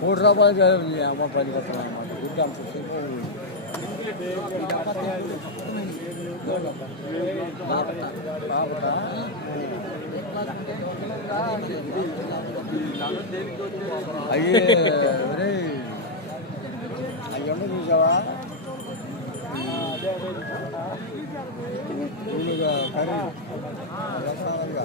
మూడు రూపాయలు అమ్మ పని పడుతుంది అన్నమాట. గుడ్డ అంతసేపు అయ్యే చూసావా? కర్రీ. రసాలుగా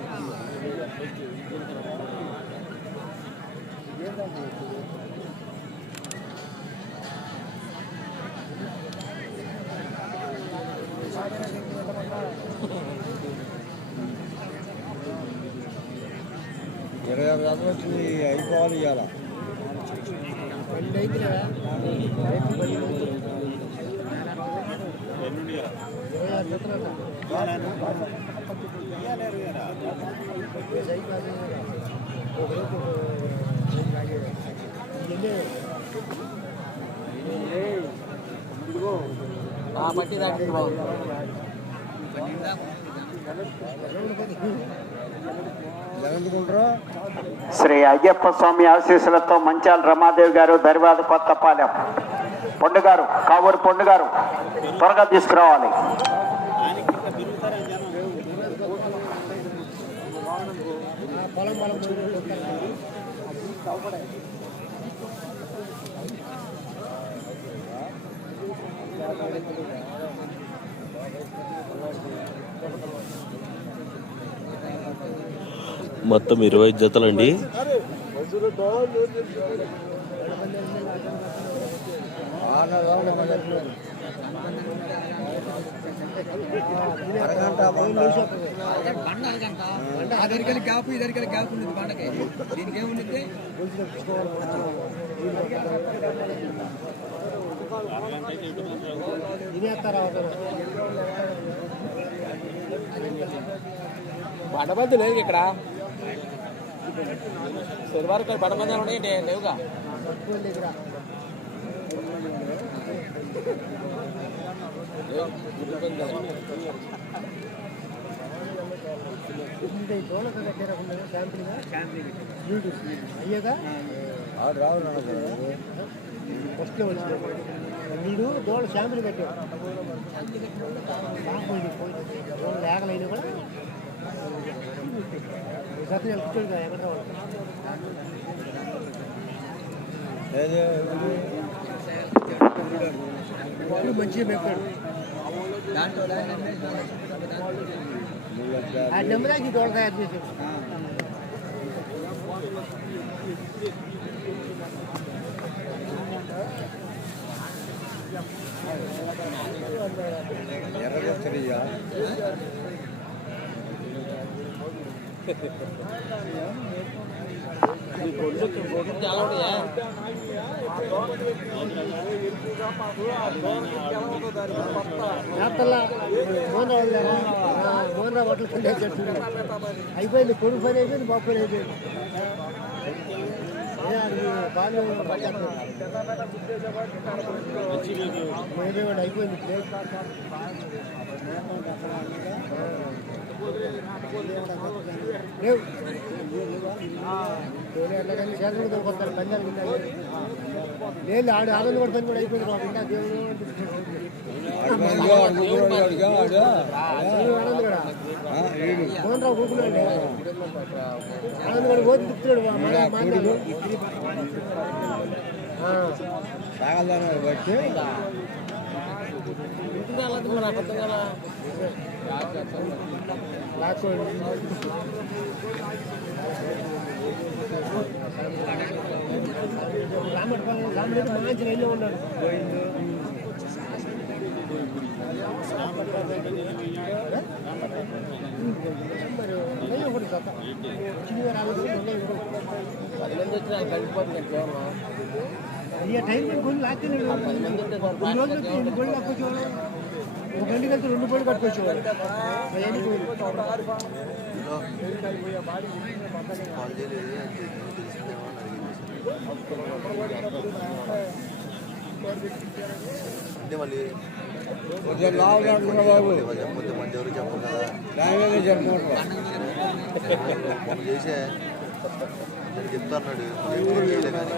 ఇరవై ఆరు గంటలు వచ్చింది అయిపోవాలి ఇవాళ. మట్టి దాటి శ్రీ అయ్యప్ప స్వామి ఆశీస్సులతో మంచాల రమాదేవి గారు దరివాద కొత్తపాలెం. పొండుగారు కావూరు పొండుగారు త్వరగా తీసుకురావాలి. మొత్తం ఇరవై జతలండి. అరగంట అదరికల్ గ్యాప్ ఇదరికల్ గ్యాప్ ఉంది పండగ దీనికి ఏముంది బండబంది లేదు ఇక్కడ. శనివారం బండబంధాలు ఉన్నాయి లేవుగా. అయ్యేగా ఆడు రావు నాన్న ఫస్ట్లో వచ్చిన వీడు. దోళ శాంపుల్ కట్టాడు బాగుంది దోళ లేకలైనా కూడా గత కూర్చోడు కదా రావాలి ఇప్పుడు మంచిగా పెట్టాడు ఆ నెమ్మదికి దోళ తయారు చేశాడు ఎర్రగచ్చరియ్యా రావు బట్టలు కింద చెట్టు అయిపోయింది కొడుకు పని అయిపోయింది బాబు పని అయిపోయింది. అయిపోయింది ప్లేస్ లేవు తోలే అట్లా కానీ చేతులు దొరుకుతారు పంజాలు లేదు ఆడు ఆనంద కూడా పని కూడా అయిపోయింది బాబు ఇంకా దేవుడు ఆనంద్ కూడా రావు ఆనంద్ కూడా మన మాట్లాడు బట్టి లాక్కోండి రామపల్లి రాముడు మంచి రైల్లో ఉన్నాడు మరి ఉన్నాయి ఒకటి జత. చిన్నగా రాలేదు, ఉన్నాయి ఒకటి. ఇక టైం కూడా గొల్లు లాక్తేనే కొన్ని రోజులు వస్తే రెండు గొల్లు లాక్కొచ్చేవాడు ఒక గంటకి వెళ్తే రెండు గొల్లు కట్టుకోవచ్చు అవన్నీ మళ్ళీ చెప్పకపోతే మంచి ఎవరు చెప్పరు కదా చేసే నేను కానీ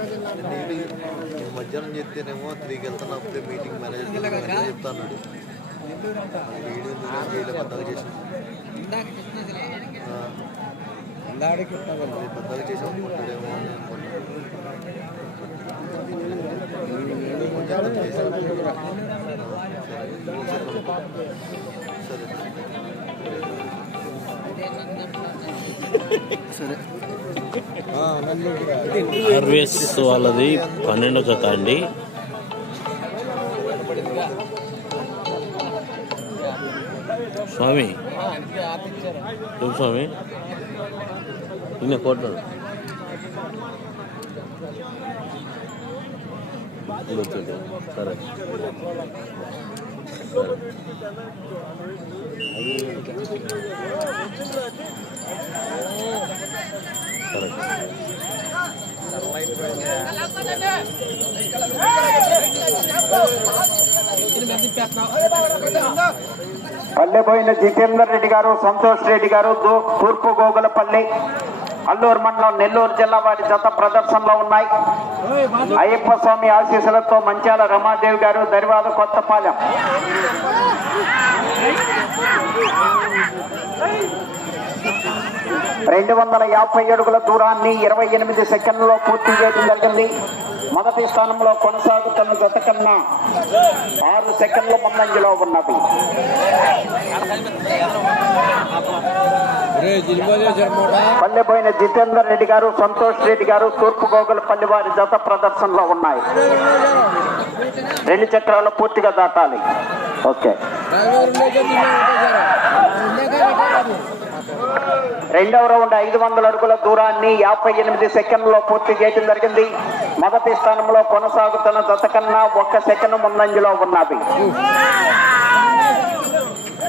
నేను నేను మధ్యాహ్నం చెప్తేనేమో త్రీకి వెళ్తాను అప్పుడే మీటింగ్ మేనేజర్ చెప్తా అన్నాడు వీడియో నేను చేయలే పెద్దగా చేసాను ఇందాక చెప్పినదిలే ఆ, అందరికి అది పెద్దగా చేసి ఒప్పుకుంటాడేమో అని అనుకున్నాను కొంచెం అంతా చేశాను. సరే సరే నన్ను కూడా ఆర్వీఎస్ వాళ్ళది పన్నెండో జత అండి. స్వామి ఏం స్వామి. నిన్న కొట్టాడు సరే. సరే. పల్లెపోయిన జితేందర్ రెడ్డి గారు సంతోష్ రెడ్డి గారు తూర్పు గోగులపల్లి అల్లూరు మండలం నెల్లూరు జిల్లా వారి జత ప్రదర్శనలో ఉన్నాయి. అయ్యప్ప స్వామి ఆశీస్సులతో మంచాల రమాదేవి గారు దరివాద కొత్తపాలెం. రెండు వందల యాభై అడుగుల దూరాన్ని ఇరవై ఎనిమిది సెకండ్లలో పూర్తి చేయడం జరిగింది. మొదటి స్థానంలో కొనసాగుతున్న జత కన్నా ఆరు సెకండ్ల ముందంజలో ఉన్నది. పల్లెపోయిన జితేందర్ రెడ్డి గారు సంతోష్ రెడ్డి గారు తూర్పు గోగులపల్లి వారి జత ప్రదర్శనలో ఉన్నాయి. రెండు చక్రాలు పూర్తిగా దాటాలి. ఓకే. రెండవ రౌండ్ ఐదు వందల అడుగుల దూరాన్ని యాభై ఎనిమిది సెకండ్లో పూర్తి చేయడం జరిగింది. మొదటి స్థానంలో కొనసాగుతున్న జత కన్నా ఒక్క సెకండ్ ముందంజలో ఉన్నది.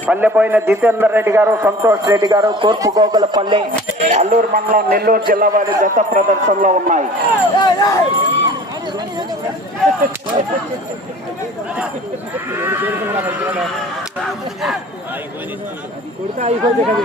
పల్లెపోయిన జితేందర్ రెడ్డి గారు సంతోష్ రెడ్డి గారు తూర్పు గోగులపల్లి అల్లూరు మండలం నెల్లూరు జిల్లా వారి జత ప్రదర్శనలో ఉన్నాయి. కొడుతా అయిపోయింది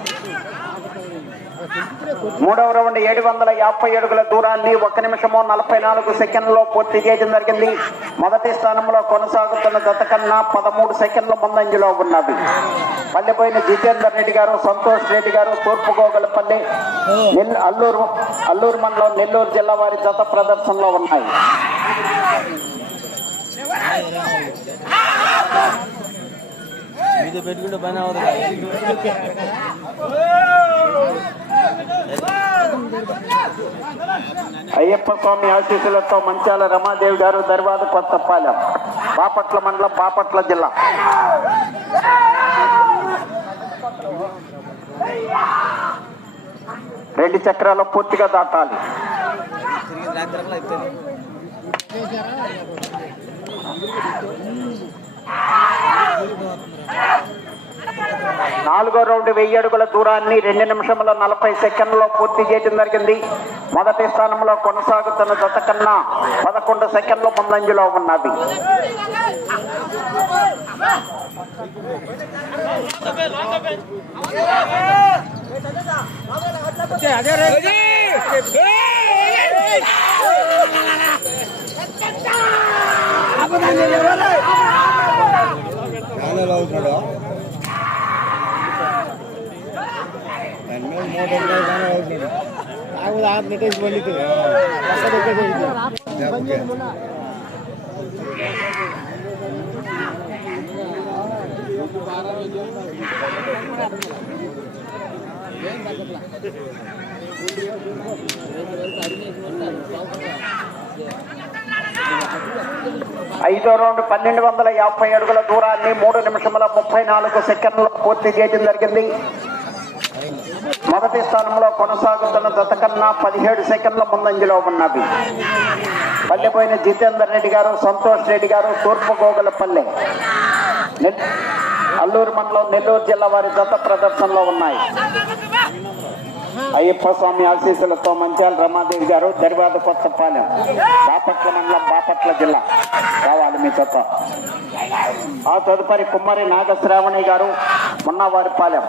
మూడవ రౌండ్ ఏడు వందల యాభై అడుగుల దూరాన్ని ఒక్క నిమిషము నలభై నాలుగు సెకండ్లో పూర్తి చేయడం జరిగింది. మొదటి స్థానంలో కొనసాగుతున్న జత కన్నా పదమూడు సెకండ్ల ముందంజలో ఉన్నది. పల్లెపోయిన జితేందర్ రెడ్డి గారు సంతోష్ రెడ్డి గారు తూర్పు గోగలపల్లి అల్లూరు అల్లూరు మండలం నెల్లూరు జిల్లా వారి జత ప్రదర్శనలో ఉన్నాయి. మీద పెట్టుకుంటే పని అవ్వదు అయ్యప్ప స్వామి ఆశీస్సులతో మంచాల రమాదేవి గారు దర్వాద కొత్తపాలెం బాపట్ల మండలం బాపట్ల జిల్లా. రెండు చక్రాలు పూర్తిగా దాటాలి. నాలుగో రౌండ్ వెయ్యి అడుగుల దూరాన్ని రెండు నిమిషముల నలభై సెకండ్లో పూర్తి చేయడం జరిగింది మొదటి స్థానంలో కొనసాగుతున్న జత కన్నా పదకొండు సెకండ్ల ముందంజలో ఉన్నది చాలా అవుతున్నాడు దాని మీద మూట ఉంటాయి కానీ అవుతున్నాడు ఆగు ఆగు నెట్టేసి వెళ్ళితే అక్కడ ఓకే ఐదో రౌండ్ పన్నెండు వందల యాభై అడుగుల దూరాన్ని మూడు నిమిషముల ముప్పై నాలుగు సెకండ్లో పూర్తి చేయడం జరిగింది. మొదటి స్థానంలో కొనసాగుతున్న జత కన్నా పదిహేడు సెకండ్ల ముందంజలో ఉన్నది పల్లెపోయిన జితేందర్ రెడ్డి గారు సంతోష్ రెడ్డి గారు తూర్పు గోగులపల్లె అల్లూరు మండలం నెల్లూరు జిల్లా వారి జత ప్రదర్శనలో ఉన్నాయి. అయ్యప్ప స్వామి ఆశీస్సులతో మంచాల రమాదేవి గారు దరివాద కొత్తపాలెం. బాపట్ల మండలం బాపట్ల జిల్లా. కావాలి మీ ఆ తదుపరి కుమ్మరి నాగశ్రావణి గారు మున్నవారిపాలెం.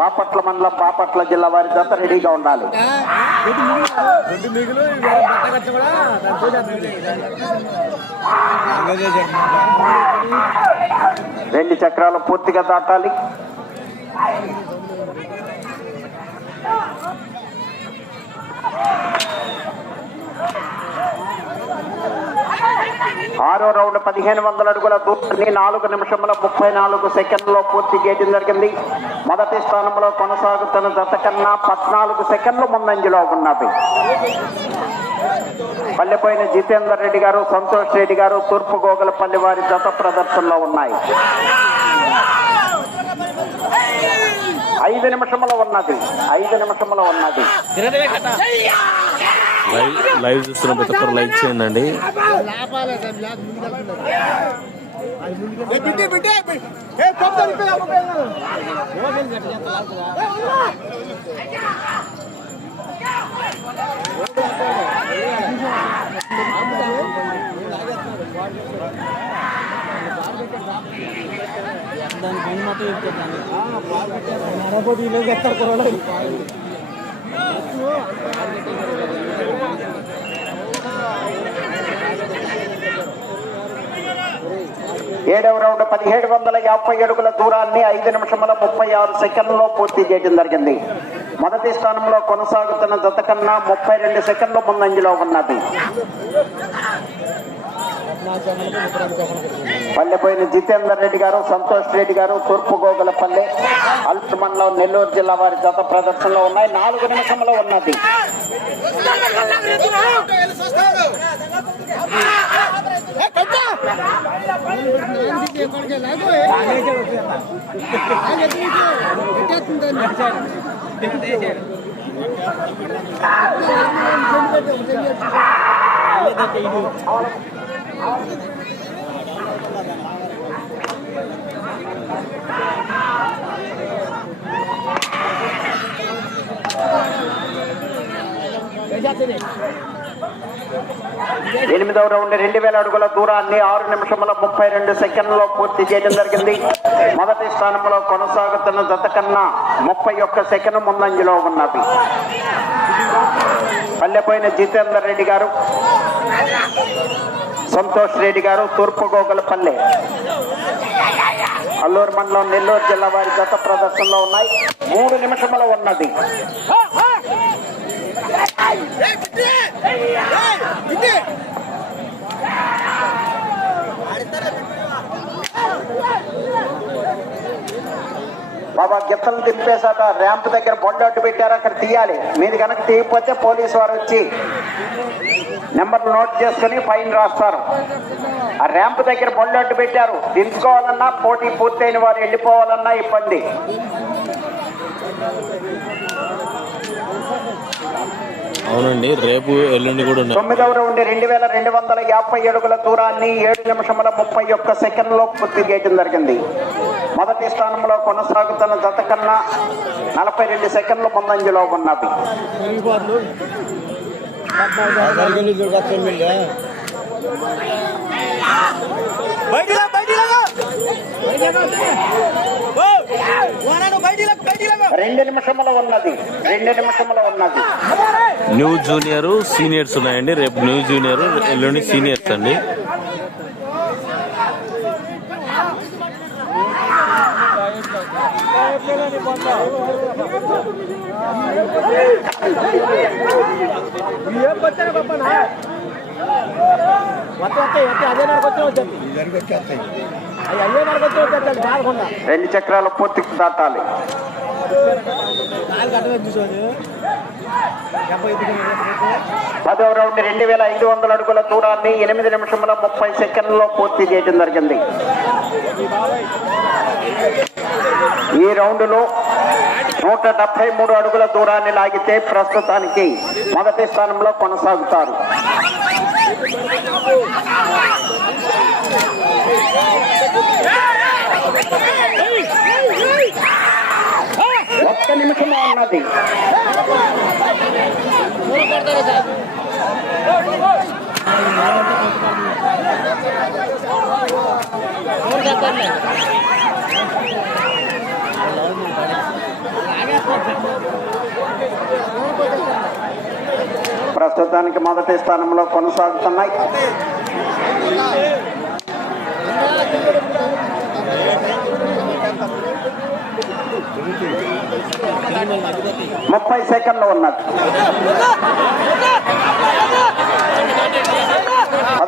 బాపట్ల మండలం బాపట్ల జిల్లా వారి జత రెడీగా ఉండాలి. రెండు చక్రాలు పూర్తిగా దాటాలి. ఆరో రౌండ్ పదిహేను వందల అడుగుల దూరాన్ని నాలుగు నిమిషముల ముప్పై నాలుగు సెకండ్లో పూర్తి చేయడం జరిగింది. మొదటి స్థానంలో కొనసాగుతున్న జత కన్నా పద్నాలుగు సెకండ్లు ముందంజలో ఉన్నది. పల్లెపోయిన జితేందర్ రెడ్డి గారు సంతోష్ రెడ్డి గారు తూర్పు గోగులపల్లి వారి జత ప్రదర్శనలో ఉన్నాయి. ఐదు నిమిషముల ఉన్నది. ఐదు నిమిషముల ఉన్నది. లైవ్ లైవ్ చూస్తున్న ప్రతి ఒక్కరు లైక్ చేయండి. లాపాలే దాని పని ముందుకెళ్తున్నారు చెప్తాను చెప్తారు ఏడవ రౌండ్ పదిహేడు వందల యాభై అడుగుల దూరాన్ని ఐదు నిమిషముల ముప్పై ఆరు సెకండ్లో పూర్తి చేయడం జరిగింది. మొదటి స్థానంలో కొనసాగుతున్న జత కన్నా ముప్పై రెండు సెకండ్ల ముందంజలో ఉన్నది. పల్లెపోయిన జితేందర్ రెడ్డి గారు సంతోష్ రెడ్డి గారు తూర్పు గోగులపల్లి అల్ప మండలం నెల్లూరు జిల్లా వారి జత ప్రదర్శనలో ఉన్నాయి. నాలుగు నిమిషంలో ఉన్నది. ఎనిమిదవ రౌండ్ రెండు వేల అడుగుల దూరాన్ని ఆరు నిమిషముల ముప్పై రెండు సెకండ్లో పూర్తి చేయడం జరిగింది. మొదటి స్థానంలో కొనసాగుతున్న జత కన్నా ముప్పై ఒక్క సెకండ్ ముందంజలో ఉన్నది. పల్లెపోయిన జితేందర్ రెడ్డి గారు. సంతోష్ రెడ్డి గారు తూర్పు గోగులపల్లి. అల్లూరు మండలం నెల్లూరు జిల్లా వారి గత ప్రదర్శనలో ఉన్నాయి. మూడు నిమిషముల ఉన్నది. బాబా గిత్తలు తిప్పేశాక ర్యాంప్ దగ్గర బొండట్టు పెట్టారు. అక్కడ తీయాలి. మీది కనుక తీయకపోతే పోలీసు వారు వచ్చి నెంబర్ నోట్ చేసుకుని ఫైన్ రాస్తారు. ఆ ర్యాంప్ దగ్గర అడ్డు పెట్టారు. దించుకోవాలన్నా పోటీ పూర్తయిన వారు వెళ్ళిపోవాలన్నా ఇబ్బంది. అవునండి రేపు ఎల్లుండి కూడా తొమ్మిదవ రౌండ్ రెండు వేల రెండు వందల యాభై అడుగుల దూరాన్ని ఏడు నిమిషముల ముప్పై ఒక్క సెకండ్లో పూర్తి చేయడం జరిగింది. మొదటి స్థానంలో కొనసాగుతున్న జత కన్నా నలభై రెండు సెకండ్లు ముందంజలో ఉన్నవి. రెండు నిమిషముల ఉన్నది రెండు నిమిషముల ఉన్నది. న్యూ జూనియర్ సీనియర్స్ ఉన్నాయండి. రేపు న్యూ జూనియర్ ఎల్లుండి సీనియర్స్ అండి మొత్తం వస్తాయి వస్తాయి అదే నడకొచ్చే వచ్చేది జరిగి వచ్చేస్తాయి అవి అయ్యే రెండు చక్రాలు పూర్తి దాటాలి. పదవ రౌండ్ రెండు వేల ఐదు వందల అడుగుల దూరాన్ని ఎనిమిది నిమిషముల ముప్పై సెకండ్లలో పూర్తి చేయడం జరిగింది. ఈ రౌండ్లో నూట డెబ్బై మూడు అడుగుల దూరాన్ని లాగితే ప్రస్తుతానికి మొదటి స్థానంలో కొనసాగుతారు. ఒక్క నిమిషం ఉన్నది ప్రస్తుతానికి మొదటి స్థానంలో కొనసాగుతున్నాయి. ముప్పై సెకండ్లు ఉన్నది.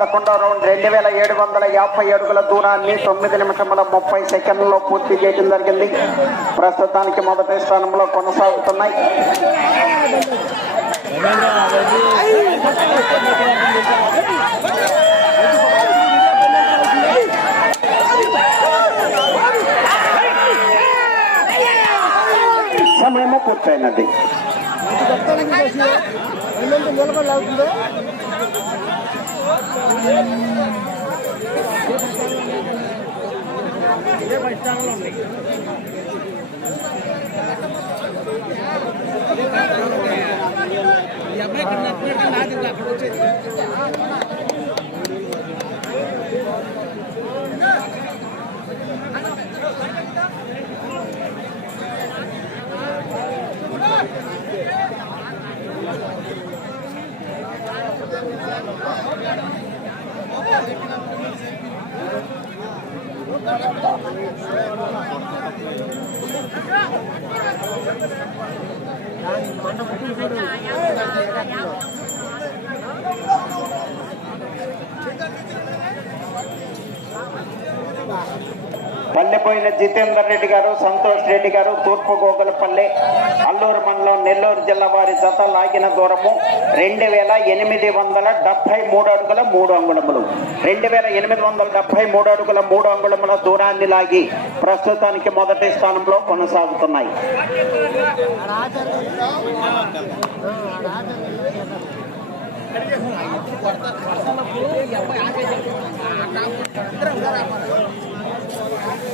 పదకొండవ రౌండ్ రెండు వేల ఏడు వందల యాభై అడుగుల దూరాన్ని తొమ్మిది నిమిషముల ముప్పై సెకండ్లలో పూర్తి చేయడం జరిగింది. ప్రస్తుతానికి మొదటి స్థానంలో కొనసాగుతున్నాయి. సమయము పూర్తయినది. నిలబడి ఈ అబ్బాయి ఇక్కడ నచ్చినట్టు నాది అక్కడ వచ్చేది. పల్లెపోయిన జితేందర్ రెడ్డి గారు సంతోష్ రెడ్డి గారు తూర్పు గోగులపల్లి అల్లూరు మండలం నెల్లూరు జిల్లా వారి జత లాగిన దూరము రెండు వేల ఎనిమిది వందల డెబ్బై మూడు అడుగుల మూడు అంగుళములు. రెండు వేల ఎనిమిది వందల డెబ్బై మూడు అడుగుల మూడు అంగుళముల దూరాన్ని లాగి ప్రస్తుతానికి మొదటి స్థానంలో కొనసాగుతున్నాయి. ఈ